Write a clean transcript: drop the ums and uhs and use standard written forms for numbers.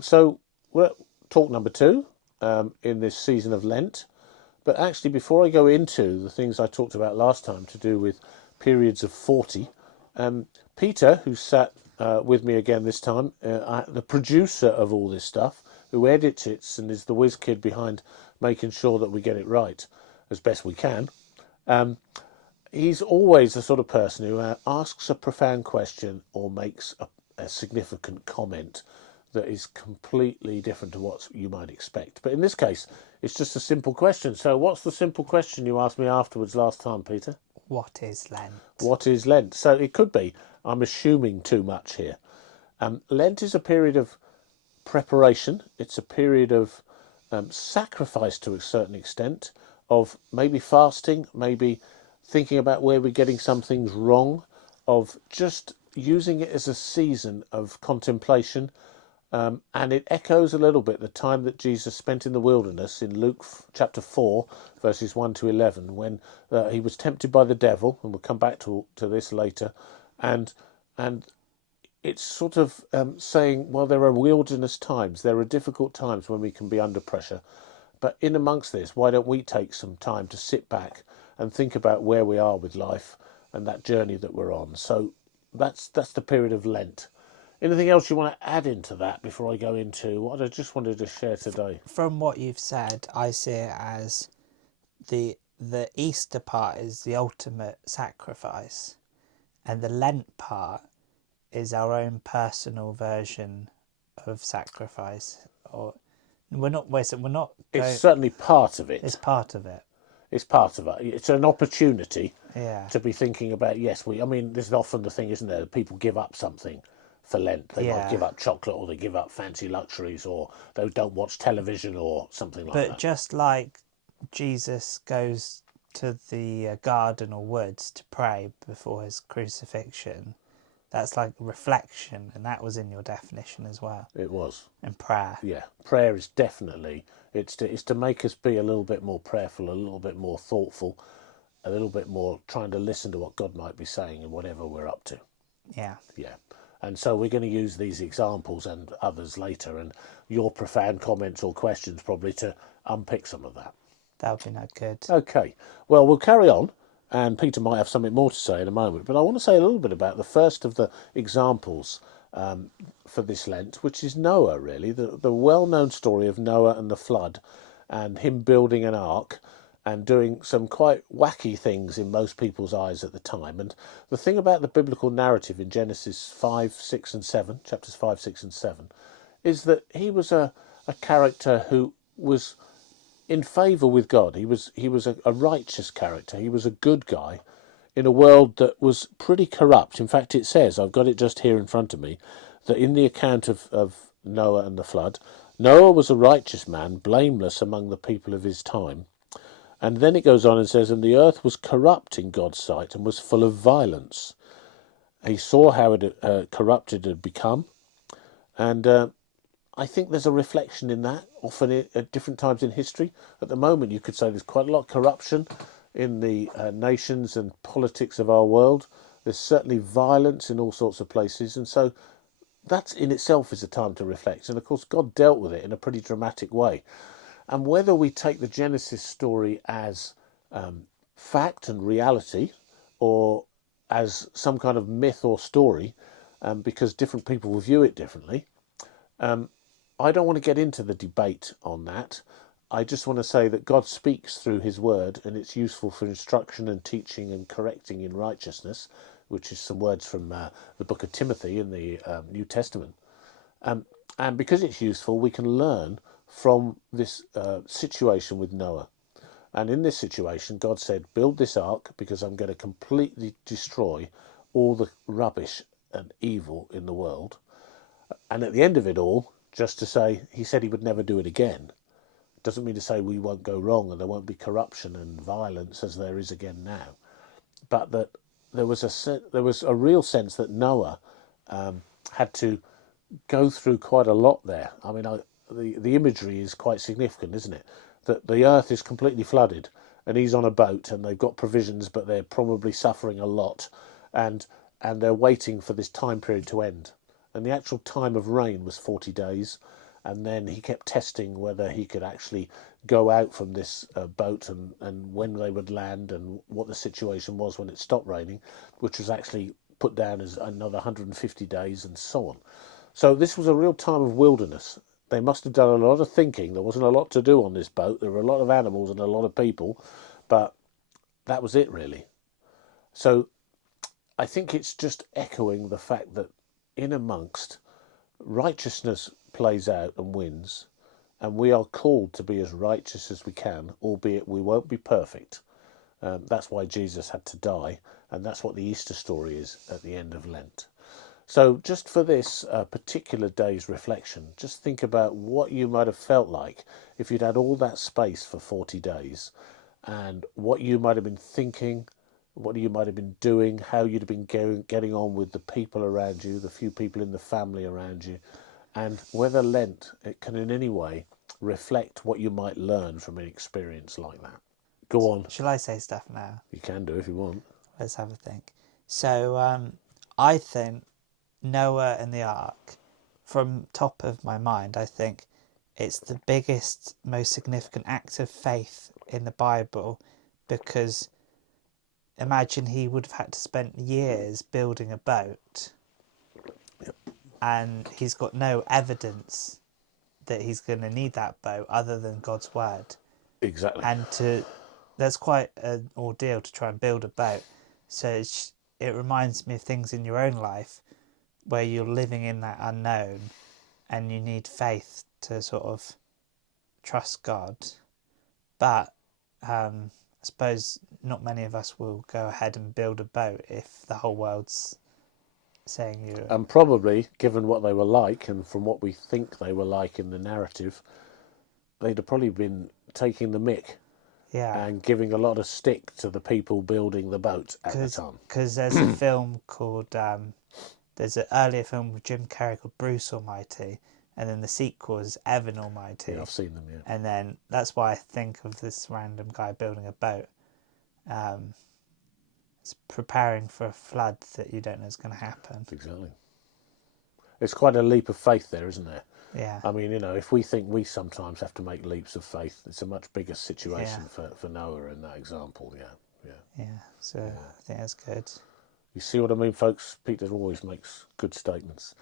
So we're at talk number two in this season of Lent. But actually, before I go into the things I talked about last time to do with periods of 40, Peter, who sat with me again this time, the producer of all this stuff, who edits it and is the whiz kid behind making sure that we get it right as best we can, he's always the sort of person who asks a profound question or makes a significant comment that is completely different to what you might expect. But in this case, it's just a simple question. So what's the simple question you asked me afterwards last time, Peter? What is Lent? What is Lent? So it could be, I'm assuming too much here. Lent is a period of preparation. It's a period of sacrifice to a certain extent, of maybe fasting, maybe thinking about where we're getting some things wrong, of just using it as a season of contemplation. And it echoes a little bit the time that Jesus spent in the wilderness in Luke chapter 4, verses 1 to 11, when he was tempted by the devil, and we'll come back to this later, and it's sort of saying, well, there are wilderness times, there are difficult times when we can be under pressure, but in amongst this, why don't we take some time to sit back and think about where we are with life and that journey that we're on. So that's the period of Lent. Anything else you want to add into that before I go into what I just wanted to share today? From what you've said, I see it as the Easter part is the ultimate sacrifice, and the Lent part is our own personal version of sacrifice. Or we're not. It's certainly part of it. It's part of it. It's part of it. It's an opportunity Yeah. to be thinking about, yes, I mean, this is often the thing, isn't there? People give up something for Lent. They might give up chocolate, or they give up fancy luxuries, or they don't watch television or something like that. But just like Jesus goes to the garden or woods to pray before his crucifixion, that's like reflection, and that was in your definition as well. It was. And prayer. Yeah, prayer is definitely, it's to make us be a little bit more prayerful, a little bit more thoughtful, a little bit more trying to listen to what God might be saying in whatever we're up to. Yeah. Yeah. And so we're going to use these examples and others later, and your profound comments or questions probably to unpick some of that. That would be no good. Okay. Well, we'll carry on, and Peter might have something more to say in a moment, but I want to say a little bit about the first of the examples for this Lent, which is Noah, really, the well-known story of Noah and the flood, and him building an ark and doing some quite wacky things in most people's eyes at the time. And the thing about the biblical narrative in Genesis 5, 6 and 7, chapters 5, 6 and 7, is that he was a character who was in favour with God. He was a righteous character. He was a good guy in a world that was pretty corrupt. In fact, it says, I've got it just here in front of me, that in the account of Noah and the flood, Noah was a righteous man, blameless among the people of his time. And then it goes on and says, and the earth was corrupt in God's sight and was full of violence. He saw how it corrupted had become. And I think there's a reflection in that, often at different times in history. At the moment, you could say there's quite a lot of corruption in the nations and politics of our world. There's certainly violence in all sorts of places. And so that in itself is a time to reflect. And of course, God dealt with it in a pretty dramatic way. And whether we take the Genesis story as fact and reality, or as some kind of myth or story, because different people will view it differently, I don't want to get into the debate on that. I just want to say that God speaks through his word, and it's useful for instruction and teaching and correcting in righteousness, which is some words from the book of Timothy in the New Testament. And because it's useful, we can learn from this situation with Noah. And in this situation, God said, build this ark because I'm going to completely destroy all the rubbish and evil in the world. And at the end of it all, just to say, he said he would never do it again. Doesn't mean to say we won't go wrong and there won't be corruption and violence as there is again now. But that there was a real sense that Noah had to go through quite a lot there. I mean, the imagery is quite significant, isn't it? That the earth is completely flooded and he's on a boat and they've got provisions, but they're probably suffering a lot, and they're waiting for this time period to end. and the actual time of rain was 40 days. And then he kept testing whether he could actually go out from this boat, and when they would land and what the situation was when it stopped raining, which was actually put down as another 150 days and so on. So this was a real time of wilderness. They must have done a lot of thinking. There wasn't a lot to do on this boat. There were a lot of animals and a lot of people, but that was it really. So I think it's just echoing the fact that in amongst, righteousness plays out and wins, and we are called to be as righteous as we can, albeit we won't be perfect. That's why Jesus had to die, and that's what the Easter story is at the end of Lent. So just for this particular day's reflection, just think about what you might have felt like if you'd had all that space for 40 days, and what you might have been thinking, what you might have been doing, how you'd have been getting on with the people around you, the few people in the family around you, and whether Lent it can in any way reflect what you might learn from an experience like that. Go on. Shall I say stuff now? You can do if you want. Let's have a think. So I think Noah and the Ark, from top of my mind, I think it's the biggest, most significant act of faith in the Bible, because imagine he would have had to spend years building a boat, and he's got no evidence that he's going to need that boat other than God's word. Exactly. And that's quite an ordeal to try and build a boat. So it reminds me of things in your own life where you're living in that unknown and you need faith to sort of trust God. But I suppose not many of us will go ahead and build a boat if the whole world's saying you. And probably, given what they were like, and from what we think they were like in the narrative, they'd have probably been taking the mick and giving a lot of stick to the people building the boat at the time. Because there's a film called, there's an earlier film with Jim Carrey called Bruce Almighty, and then the sequel is Evan Almighty. Yeah, I've seen them, yeah. And then that's why I think of this random guy building a boat. It's preparing for a flood that you don't know is going to happen. Exactly. It's quite a leap of faith there, isn't there? Yeah. I mean, if we think we sometimes have to make leaps of faith, it's a much bigger situation for Noah in that example, Yeah, so I think that's good. You see what I mean, folks? Peter always makes good statements.